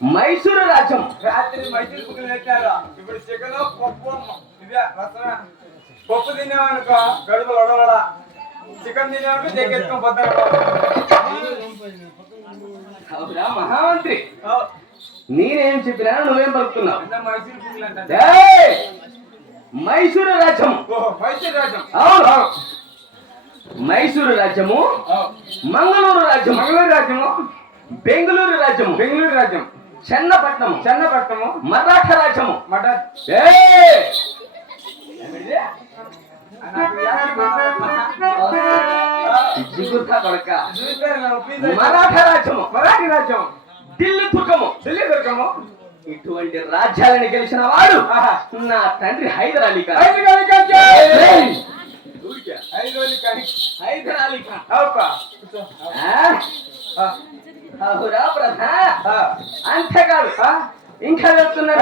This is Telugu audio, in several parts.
మైసూరు రాజ్యం. రాత్రి మైసూర్ పెట్టారు ఇప్పుడు చికెన్ పప్పు ఇదే రసన పప్పు తిన్నామనుకో గడుపులు ఒడవడ చికెన్ తిన్నామనుకో చెక్కెత్తుకొని పోతారు అవునా మహామంత్రి? నేనేం చెప్పినా నువ్వేం పలుకుతున్నావు? మైసూర్ అంటే! మైసూరు రాజ్యం ఓహో మైసూర్ రాజ్యం. అవును మైసూరు రాజ్యము మంగళూరు రాజ్యం మంగళూరు రాజ్యము? బెంగళూరు రాజ్యము. బెంగళూరు రాజ్యం. చెన్నపట్నము. చెన్నపట్నము. మరాఠ రాజ్యము. మరాఠ. రాజ్యము. మరాఠీ రాజ్యం. ఢిల్లీ తుర్కము ఢిల్లీ దుర్గము. ఇటువంటి రాజ్యాలను గెలిచిన వాడు. నా తండ్రి హైదర్ అలీ ఖాన్ అంతేకాదు? ఇంకా చెప్తున్నాడు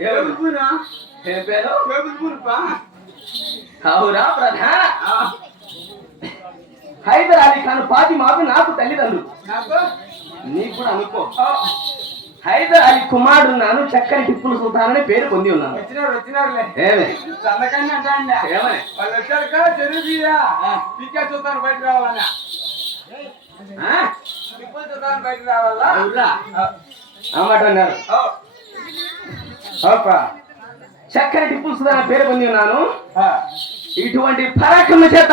ఎవరు? వెలుగుపూరా? ఏ పేరు? వెలుగుపూరుపా? అవురా ప్రధాన ఆ, హైదర్ అలీ ఖాన్ పాతి మాపి నాకు తల్లిదండ్రులు. నాకు? కూడా అనుకో. హైదర్ అలీ కుమారుడు నాను చక్కని టిప్పులు సుల్తాన్ అని పేరు పొంది ఉన్నాను. వచ్చినారు వచ్చినారులే. ఏమే? చందకాన్ని అంటాండే. ఏమని? వాళ్ళు వచ్చారు కదా చెరువు తీరా పీకే చూస్తాను బయట రావాలన్నా. ఆ? టిప్పులు చూస్తాను బయట రావాలా? అవురా ఆ. మాట అన్నారు సుల్తాన్ అని పేరు పొంది ఉన్నాను. ఇటువంటి పరాక్రమ చేత.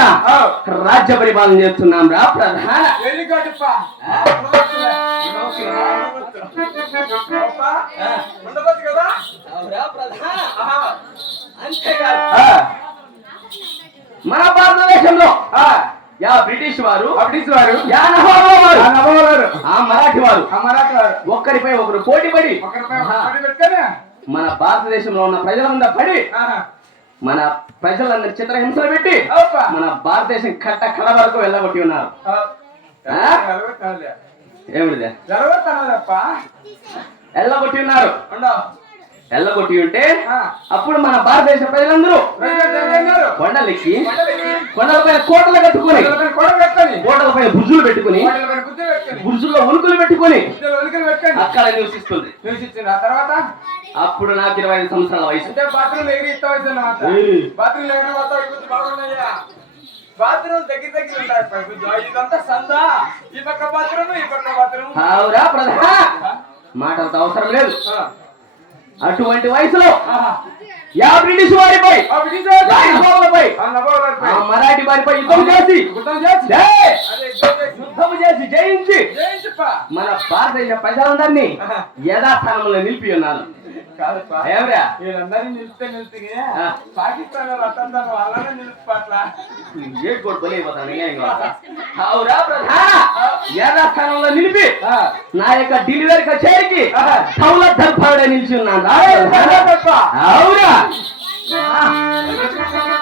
రాజ్య పరిపాలన చేస్తున్నాం రా ప్రధాన. వెరీ. మన భారతదేశంలో. యా బ్రిటిష్ వారు బ్రిటిష్ వారు. యా నవాబు వారు. ఆ నవవారు ఆ మరాఠీ వారు. ఆ మరాఠీ వారు. ఒక్కరిపై ఒకరు పోటీ పడి. ఒకరిపై మన భారతదేశంలో ఉన్న ప్రజల మీద పడి. మన ప్రజలందరి చిత్రహింసలు పెట్టి. మన భారతదేశం కట్ట కళ వరకు వెళ్ళగొట్టి ఉన్నారు జరగొట్టాలప్ప. వెళ్ళగొట్టి ఉన్నారు వెళ్ళగొట్టి ఉంటే. అప్పుడు మన భారతదేశ ప్రజలందరూ? కొండలెక్కి కొండలపైన కోటలు కట్టుకొని కొండలపైన కొండ పెట్టుకొని, బుర్జులు బుర్జుల్లో గుజ్జులో ఉలికలు పెట్టుకొని, అక్కడ నివసిస్తుంది నివసించింది. ఆ తర్వాత అప్పుడు నాకు ఇరవై ఐదు సంవత్సరాల వయసు బాత్రూమ్. బాత్రూమ్ ఎగిరి మొత్తం ఇప్పుడు బాగున్నాయా బాత్రూమ్ దగ్గర దగ్గర ఉంటాయి పై కొంచెం. ఇదంతా సందా ఈ పక్క బాత్రూమ్ ఈ పక్క బాత్రూమ్ అవురా ప్రధాన మాటలతో అవసరం లేదు అటువంటి వయసులో ఆహా. యా బ్రిటిష్ వారిపై ఆ బ్రిటిష్ వారు- యా నవాబులపై, ఆ నవాబు గారిపై. ఆ మరాఠీ వారిపై యుద్ధం చేసి. యుద్ధం చేసి. జయించి. మన భారతదేశ ప్రజలందరినీ. యథాస్థానంలో నిలిపి ఉన్నాను కాదుప్పా. ఏమరా? వీళ్ళందరినీ నిలిపితే. పాకిస్తాన్ నిలిపిపట్ల అవురా ప్రధాన యథాస్థానంలో నిలిపి. నా యొక్క డెలివరీ కచేరికి ఆహా. సౌల దర్బారుడే నిలిచి ఉన్నాను. అవురా! ఏమంటే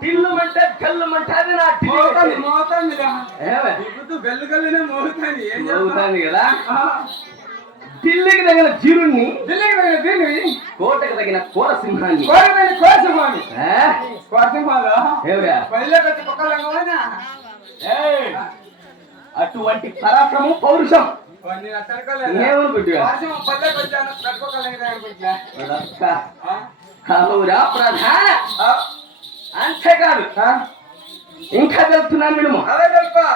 టిల్లుమంటే గల్లుమంటే అది నా టిల్లు. గల్లు గల్లునే. ఏం కదా? ఢిల్లీకి తగిన జీరుణ్ణి ఢిల్లీకి వెళ్ళిన దీన్ని కోటకు తగిన కోర సింహాన్ని కోరమేని ఏయ్! అటువంటి పరాక్రమం పౌరుషం. ఏమనుకుంటున్నా అనుకుంటున్నా. అవురా ప్రధాన? అంతేకాదు? ఇంకా తెలుస్తున్నాను విడుము అదే తెలుపా?